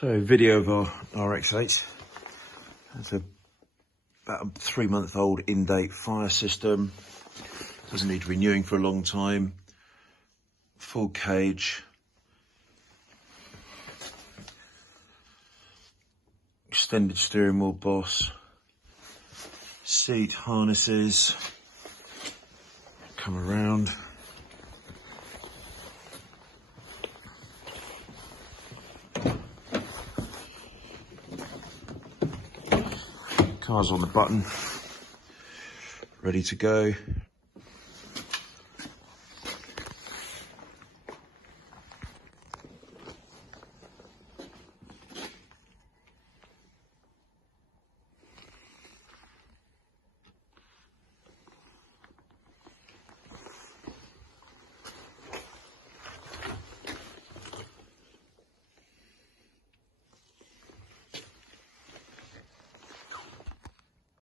So, video of our RX8. It's about a 3-month-old in-date fire system. Doesn't need renewing for a long time. Full cage. Extended steering wheel boss. Seat harnesses. Come around. Car's on the button, ready to go.